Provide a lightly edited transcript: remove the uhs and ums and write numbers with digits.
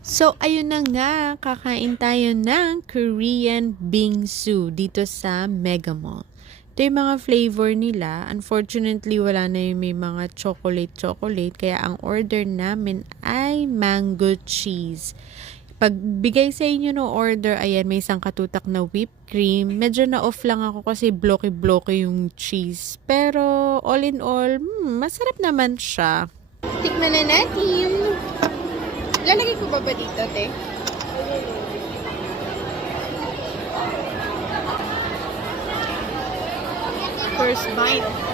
So, ayun na nga, kakain tayo ng Korean bingsu dito sa Mega Mall. Ito yung mga flavor nila. Unfortunately, wala na yung may mga chocolate, kaya ang order namin ay mango cheese. Pagbigay sa inyo no order, ayan, may isang katutak na whipped cream. Medyo na-off lang ako kasi blocky-blocky yung cheese. Pero, all in all, masarap naman siya. Tikman na natin. Lalagay ko ba dito, te? First bite.